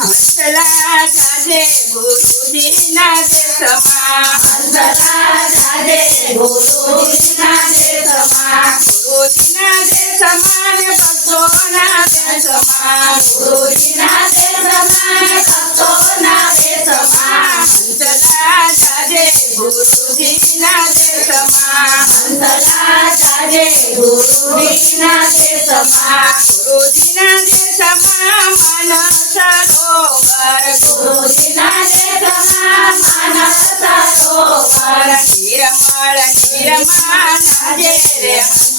हसला जादे गुरुजीनाचे समा. हसला जादे गुरुजीनाचे समा. गुरुजीनाचे समान भक्तो नाचे समा. गुरुजीनाचे समान भक्तो नाचे समा. हसला जादे ગુરુજીના દેશમાં હંસલા જાજે ગુરુજીના દેશમાં ગુરુજીના દેશમાં માનસ સરોવર ગુરુજીના દેશમાં માનસ સરોવર નિરમળ નિરમા નાજે રે હંસલા જાજે ગુરુજીના દેશમાં નિરમળ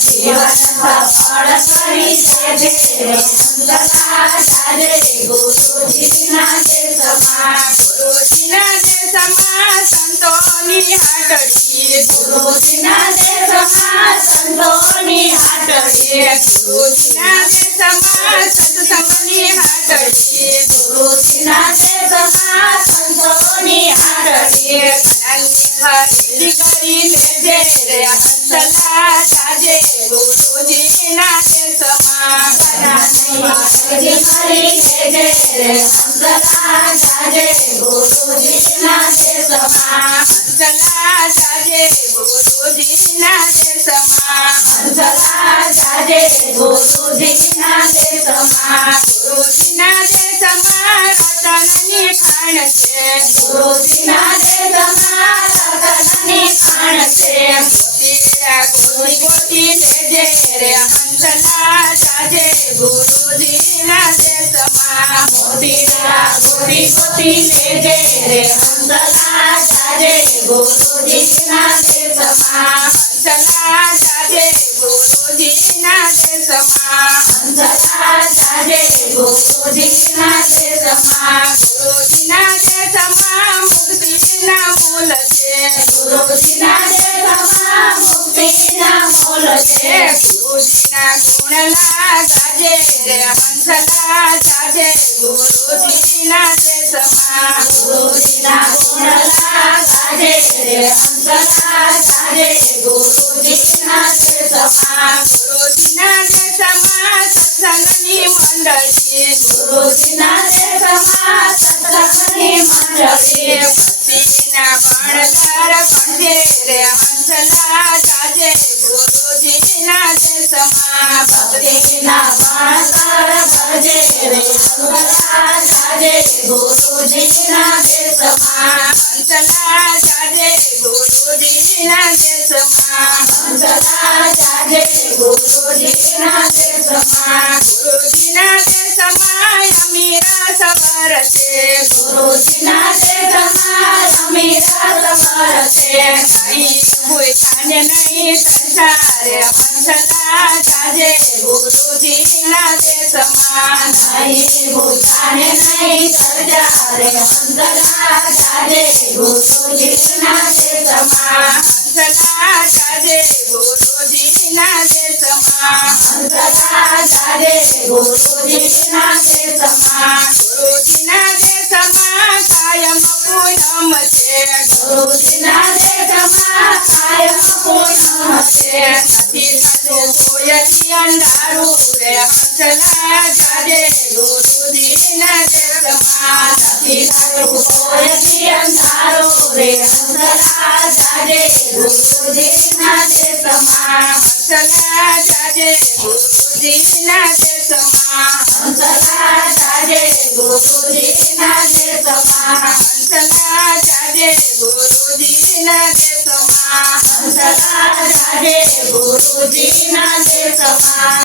शिव सपड़ परिचय दे अंधकार सारे गुरु जिना से समा गुरु जिना से દેશમાં સંતોની હાટડી ગુરુજીના દેશમાં સંતોની હાટડી ગુરુજીના દેશમાં સત્સંગની હાટડી ગુરુજીના દેશમાં સંતોની હાટડી ખરીદી કરી લેજે રે હંસલા જાજે ગુરુજીના દેશમાં ખરીદી દેશમાં હંસલા જાજે ગુરુજીના દેશમાં હંસલા જાજે ગુરુજીના દેશમાં ગુરુજીના દેશમાં રતનની ખાણ છે. ગુરુજીના દેશમાં રતનની ખાણ છે. મોતીડા ગોતી ગોતી લેજે રે હંસલા જાજે ગુરુજીના દેશમાં મોતીડા ગોતી ગોતી લેજે રે હંસલા જાજે ગુરુજીના દેશમાં હંસલા જાજે ગુરુજીના દેશમાં હંસલા જાજે ગુરુજીના દેશમાં ગુરુજીના દેશમાં મુક્તિના મૂલ છે ગુરુજીના દેશમાં મુક્તિના મૂળ છે ગુરુજીના ગુણલા ગાજે રે હંસલા જાજે ગુરુજીના દેશમાં ગુરુજીના ગુણલા ગાજે રે હંસલા જાજે ગુરુજીના દેશમાં ગુરુજીના દેશમાં સત્સંગની મંડળી. ગુરુજીના દેશમાં સત્સંગની મંડળી. ભક્તિના ભણતર ભણજે રે હંસલા જાજે દેશમાં ભક્તિના ભણતર ભજે રે હંસલા જાજે ગુરુજીના દેશમાં હંસલા જાજે ગુરુજીના દેશમાં હંસલા જાજે ગુરુજીના દેશમાં ગુરુજીના દેશમાં અમીરા સવાર છે ગુરુજીના દેશમાં રમીરા સમર છે विठाने नाही संसार माणसाला साजे गुरुजीला दे समान नाही भूताने नाही संसार माणसाला साजे गुरुजीला दे समान माणसाला साजे गुरुजीला दे समान माणसाला साजे गुरुजीला दे समान गुरुजीला दे समान कायम पूनम छे गुरुजी કોયથી અંધારું રે હંસલા જાજે ગુરુજીના દેશમાં નથી થતું કોઈથી અંધારું રે હંસલા જાજે ગુરુજીના દેશમાં હંસલા જાજે ગુરુજીના દેશમાં હંસલા જાજે ગુરુજીના દેશમાં જાજે ગુરુજીના દેશમાં